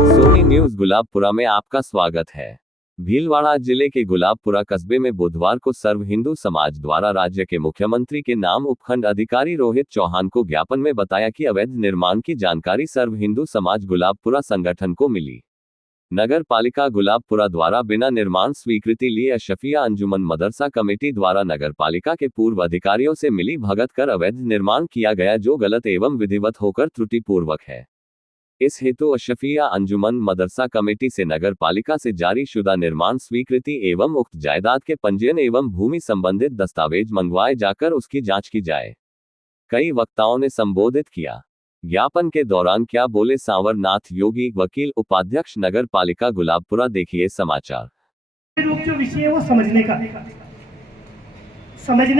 Soni news Gulabpura में आपका स्वागत है। भीलवाड़ा जिले के गुलाबपुरा कस्बे में बुधवार को सर्व हिंदू समाज द्वारा राज्य के मुख्यमंत्री के नाम उपखंड अधिकारी रोहित चौहान को ज्ञापन में बताया कि अवैध निर्माण की जानकारी सर्व हिंदू समाज गुलाबपुरा संगठन को मिली। नगर पालिका गुलाबपुरा द्वारा बिना निर्माण स्वीकृति लिए अशफिया अंजुमन मदरसा कमेटी द्वारा नगर पालिका के पूर्व अधिकारियों से मिली भगत कर अवैध निर्माण किया गया, जो गलत एवं विधिवत होकर त्रुटिपूर्वक है। इस हेतु अशफिया अंजुमन मदरसा कमेटी से नगर पालिका से जारी शुदा निर्माण स्वीकृति एवं उक्त जायदाद के पंजीयन एवं भूमि संबंधित दस्तावेज मंगवाए जाकर उसकी जांच की जाए। कई वक्ताओं ने संबोधित किया। ज्ञापन के दौरान क्या बोले सांवर नाथ योगी, वकील उपाध्यक्ष नगर पालिका गुलाबपुरा। देखिए समाचार। जो विषय है वो समझने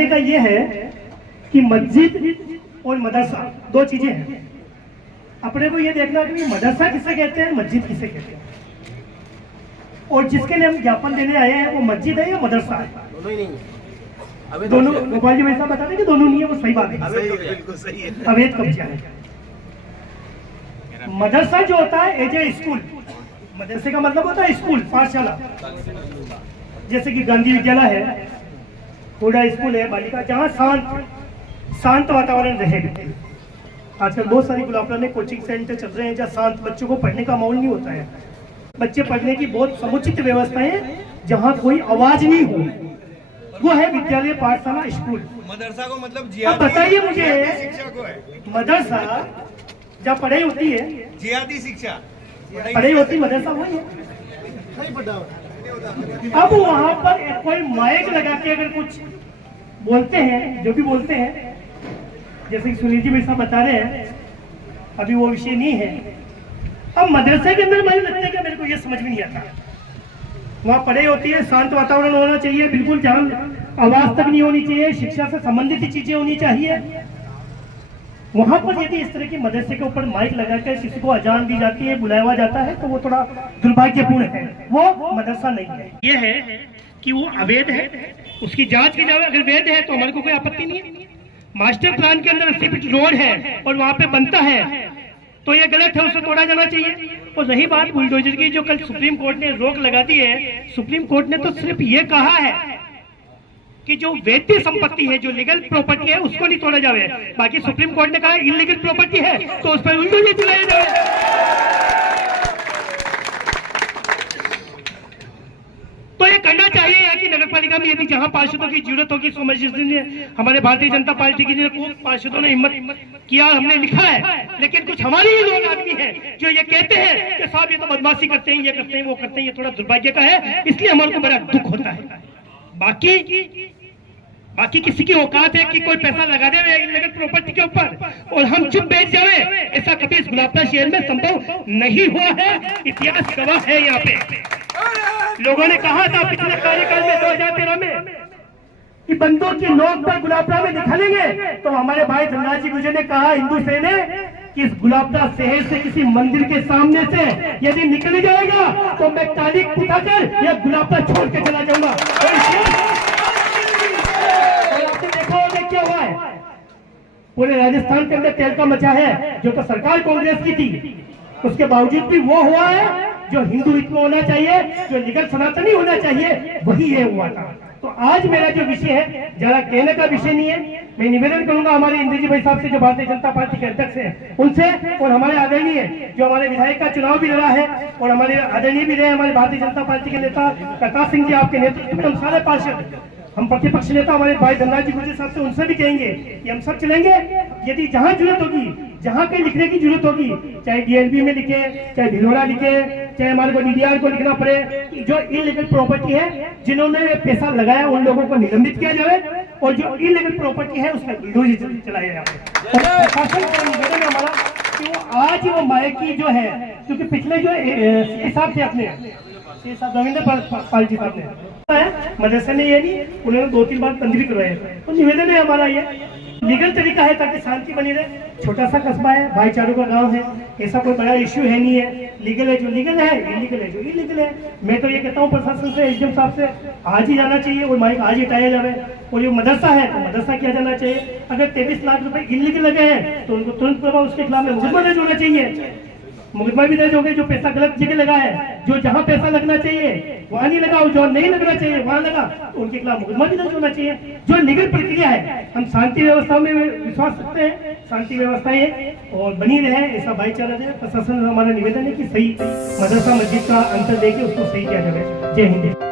का ये है कि मस्जिद और मदरसा दो चीजें हैं। अपने को ये देखना कि मदरसा किसे कहते हैं, मस्जिद किसे कहते हैं, और जिसके लिए हम ज्ञापन देने आए हैं वो मस्जिद है या मदरसा है। दोनों ही नहीं है। दोनों गोपाल जी वैसा बता दें कि दोनों नहीं है, वो सही बात है। बिल्कुल सही है। अवैध कब्जा है। मदरसा जो होता है एज ए स्कूल, मदरसे का मतलब होता है स्कूल, पाठशाला। जैसे कि गांधी विद्यालय है, हुडा स्कूल है, बालिका, जहाँ शांत वातावरण रहे। आजकल बहुत सारी गुलाबपुरा में कोचिंग सेंटर चल रहे हैं जहाँ शांत बच्चों को पढ़ने का माहौल नहीं होता है। बच्चे पढ़ने की बहुत समुचित व्यवस्था है जहाँ कोई आवाज नहीं हो, वो है विद्यालय, पाठशाला, स्कूल। मदरसा को मतलब अब बताइए मुझे, मदरसा जहाँ पढ़ाई होती है, जिहादी शिक्षा पढ़ाई होती, मदरसा वही है। अब वहाँ पर कोई माइक लगा के अगर कुछ बोलते हैं, जो भी बोलते हैं, जैसे कि सुनील जी वैसा बता रहे हैं, अभी वो विषय नहीं है। अब मदरसे के अंदर मुझे लगता है कि मेरे को ये समझ में नहीं आता। वहाँ पढ़ाई होती है, शांत वातावरण होना चाहिए, बिल्कुल जहाँ आवाज तक नहीं होनी चाहिए, शिक्षा से संबंधित चीजें होनी चाहिए। वहां पर यदि इस तरह की मदरसे के ऊपर माइक लगाकर किसी को अजान दी जाती है, बुलाया जाता है, तो वो थोड़ा दुर्भाग्यपूर्ण है। वो मदरसा नहीं है। ये है कि वो अवैध है, उसकी जांच की जाए। अगर वैध है तो हमारे को कोई आपत्ति नहीं है। मास्टर प्लान के अंदर 80 फीट रोड है और वहां पे बनता है, तो ये गलत है, उसे तोड़ा जाना चाहिए। और रही बात बुलडोजर की, जो कल सुप्रीम कोर्ट ने रोक लगा दी है, सुप्रीम कोर्ट ने तो सिर्फ ये कहा है कि जो वैध संपत्ति है, जो लीगल प्रॉपर्टी है, उसको नहीं तोड़ा जाए। बाकी सुप्रीम कोर्ट ने कहा इलीगल प्रॉपर्टी है तो उस पर बुलडोजर चलाया जाए। तो ये करना चाहिए यहाँ की नगर पालिका में। यदि जहाँ पार्षदों की जरूरत होगी, हमारे भारतीय जनता पार्टी की पार्षदों ने हिम्मत किया, हमने लिखा है। लेकिन कुछ हमारे ही लोग आदमी हैं जो ये कहते हैं कि साहब ये तो बदमाशी करते हैं, ये करते हैं, वो करते हैं। ये थोड़ा दुर्भाग्य का है, इसलिए हमारे को बड़ा दुख होता है। बाकी किसी की औकात है कि कोई पैसा लगा दे इलीगल प्रॉपर्टी के ऊपर और हम चुप बैठ जाए, ऐसा कभी इस गुलाबपुरा शहर में संभव नहीं हुआ है। इतिहास गवाह है। यहाँ पे लोगों ने कहा था पिछले कार्यकाल में 2013 में कि बंदूक की नोक पर गुलाबपुरा में निकालेंगे, तो हमारे भाई धनराज जी गुजर ने कहा, हिंदू सेना ने, कि इस गुलाबपुरा शहर से किसी मंदिर के सामने से यदि निकल जाएगा तो मैं तारीख उठाकर या गुलाबपुरा छोड़ के चला जाऊंगा। क्या हुआ है, पूरे राजस्थान के अंदर तेल का मचा है, जो तो सरकार कांग्रेस की थी, उसके बावजूद भी वो हुआ है जो हिंदू हित में होना चाहिए, जो लीगल सनातनी होना चाहिए, वही है हुआ था। तो आज मेरा जो विषय है, जरा कहने का विषय नहीं है। मैं निवेदन करूंगा हमारे इंद्र जी भाई साहब से, जो भारतीय जनता पार्टी के अध्यक्ष हैं, उनसे, और हमारे आदरणीय जो हमारे विधायक का चुनाव भी लड़ा है और हमारे आदरणीय भी रहे हमारे भारतीय जनता पार्टी के नेता प्रकाश सिंह जी, आपके नेतृत्व में हम सारे पार्षद, हम प्रतिपक्ष नेता हमारे भाई धनराज जी गुजर साहब से, उनसे भी कहेंगे कि हम सब चलेंगे। यदि जहां जरूरत होगी, जहां कहीं लिखने की जरूरत होगी, चाहे डीएलबी में लिखे, चाहे भिलोरा लिखे, चाहे हमारे को डीडीआर को लिखना पड़े, जो इलीगल प्रॉपर्टी है, जिन्होंने पैसा लगाया उन लोगों को निलंबित किया जाए और जो इलीगल प्रॉपर्टी है उसका बुलडोजर चलाया जाए। शासन का निवेदन है हमारा कि वो आज वो मायकी जो है, क्योंकि पिछले जो हिसाब से अपने रविंद्र पाल जी साहब ने मदरसे ने ये नहीं, उन्होंने 2-3 बार तंजरी करवाए, तो निवेदन है हमारा ये लीगल तरीका है ताकि शांति बनी रहे। छोटा सा कस्बा है, भाईचारों का गांव है, ऐसा कोई बड़ा इश्यू है नहीं है। लीगल है जो लीगल है, इलीगल है जो इलीगल है। मैं तो ये कहता हूँ प्रशासन से, एसडीएम साहब से आज ही जाना चाहिए और माइक आज ही हटाया जाए। और ये मदरसा है तो मदरसा किया जाना चाहिए। अगर 23 लाख रुपए इलीगल लगे हैं तो उनको तुरंत प्रभाव उसके खिलाफ में मुकदमा दर्ज होना चाहिए। मुकदमा भी दर्ज हो गए, जो पैसा गलत जगह लगा है, जो जहां पैसा लगना चाहिए वहां नहीं लगा, जो नहीं लगना चाहिए वहां लगा, तो उनके खिलाफ मुकदमा भी दर्ज होना चाहिए। जो लीगल प्रक्रिया है, हम शांति व्यवस्था में विश्वास रखते हैं, शांति व्यवस्था है और बनी रहे, ऐसा भाईचारा है। प्रशासन हमारा निवेदन है कि सही मदरसा मस्जिद का अंतर देके उसको सही किया जाए। जय हिंद।